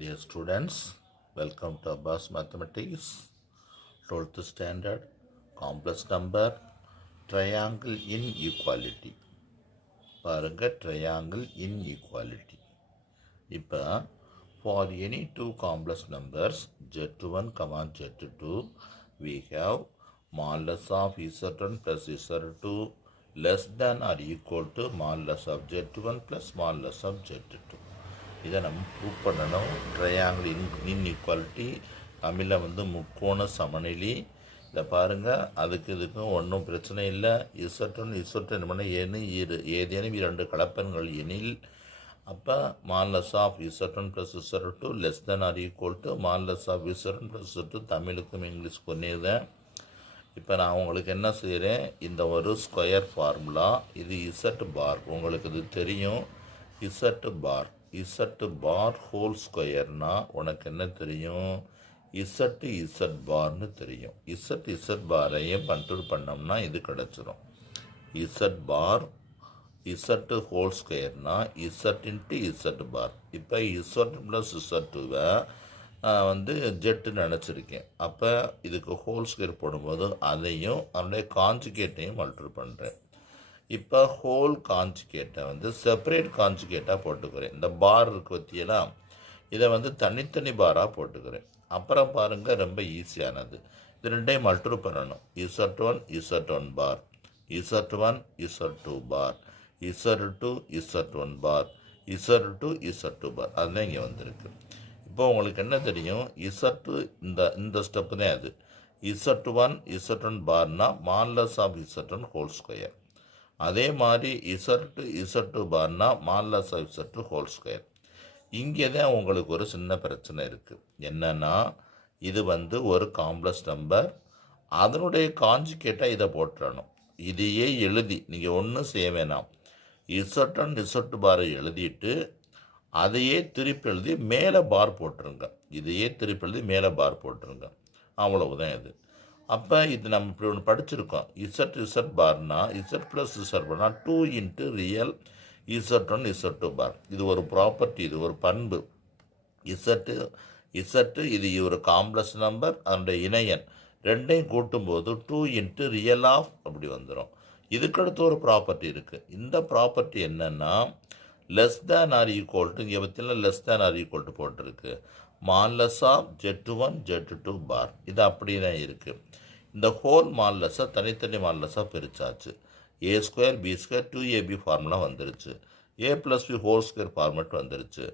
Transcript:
Dear students, welcome to Abbas Mathematics, 12th standard, complex number, triangle inequality. பாருங்க triangle inequality. இப்போ for any two complex numbers z1, comma z2, we have modulus of z1 plus z2 less than or equal to modulus of z1 plus modulus of z2. இதை நம்ம prove பண்ணணும். Triangle இன் inequality தமிழில் வந்து முக்கோண சமநிலை. இதை பாருங்கள் அதுக்கு இதுக்கும் ஒன்றும் பிரச்சனை இல்லை. இசட்டன் இசட்டன் என்ன பண்ண? இரு ஏதேனும் இரண்டு கலப்பெண்கள் எனில் அப்போ modulus of z one plus z two less than or equal to modulus of z one plus two தமிழுக்கும் இங்கிலீஷ்க்கு ஒன்றியதான் இப்போ நான் உங்களுக்கு என்ன செய்கிறேன் இந்த ஒரு ஸ்கொயர் ஃபார்முலா இது இசட் பார் உங்களுக்கு இது தெரியும். Z bar z bar whole ஸ்கொயர்னா உனக்கு என்ன தெரியும்? இசட்டு இசட் பார்னு தெரியும். இசட் இசட் பாரையும் கண்ட்ரோல் பண்ணோம்னா இது கிடச்சிரும். இசட் பார் இசட்டு ஹோல் ஸ்கொயர்னா இசட் இன்ட்டு இசட் பார். இப்போ இசட் ப்ளஸ் இசட்டுவை வந்து ஜெட்டு நினச்சிருக்கேன். அப்போ இதுக்கு ஹோல் ஸ்கொயர் போடும்போது அதையும் அதனுடைய காஞ்சிகேட்டையும் மல்ட்ரு பண்ணுறேன் இப்போ ஹோல் கான்ஜுகேட்டை வந்து செப்பரேட் கான்ஜுகேட்டாக போட்டுக்கிறேன். இந்த பார் இருக்கு பற்றியெல்லாம் இதை வந்து தனித்தனி பாராக போட்டுக்கிறேன். அப்புறம் பாருங்கள் ரொம்ப ஈஸியானது இது ரெண்டையும் மல்ட்ரு பண்ணணும். Z one z one bar z one z two bar z two z one bar z two z two bar அதுதான் இங்கே வந்திருக்கு. இப்போ உங்களுக்கு என்ன தெரியும்? இசட்டு இந்த இந்த ஸ்டெப்பு தான் அது. Z one z one பார்னால் modulus of z one whole square அதே மாதிரி z z பார்னா modulus of z whole square இங்கே தான் உங்களுக்கு ஒரு சின்ன பிரச்சனை இருக்குது என்னென்னா இது வந்து ஒரு காம்ப்ளெக்ஸ் நம்பர் அதனுடைய காஞ்சிகேட்டாக இதை போட்டுறணும் இதையே எழுதி நீங்கள் ஒன்றும் செய்ய வேணாம். இசட்டன் இசட்டு பாரை எழுதிட்டு அதையே திருப்பி எழுதி மேலே பார் போட்டுருங்க. இதையே திருப்பி எழுதி மேலே பார் போட்டுருங்க. அவ்வளவுதான் இது. அப்போ இது நம்ம இப்படி ஒன்று படிச்சிருக்கோம். இசட் இசட் பார்னா z plus z பார்னா two into real z one z two bar இது ஒரு ப்ராப்பர்ட்டி இது ஒரு பண்பு. இசட்டு இசட்டு இது ஒரு காம்ப்ளெக்ஸ் நம்பர் அதனுடைய இணையன் ரெண்டையும் கூட்டும்போது டூ இன்ட்டு ரியல் ஆஃப் அப்படி வந்துடும் இதுக்கடுத்து ஒரு ப்ராப்பர்ட்டி இருக்குது இந்த ப்ராப்பர்ட்டி என்னென்னா less than or equal to இங்கே பற்றிலாம் less than or equal to போட்டிருக்கு. Modulus of z one z two bar. இது அப்படி தான் இருக்குது இந்த ஹோல் மால்லஸை தனித்தனி மால்லஸாக பிரித்தாச்சு A square B square two AB formula வந்துருச்சு. A plus B whole square format வந்துருச்சு.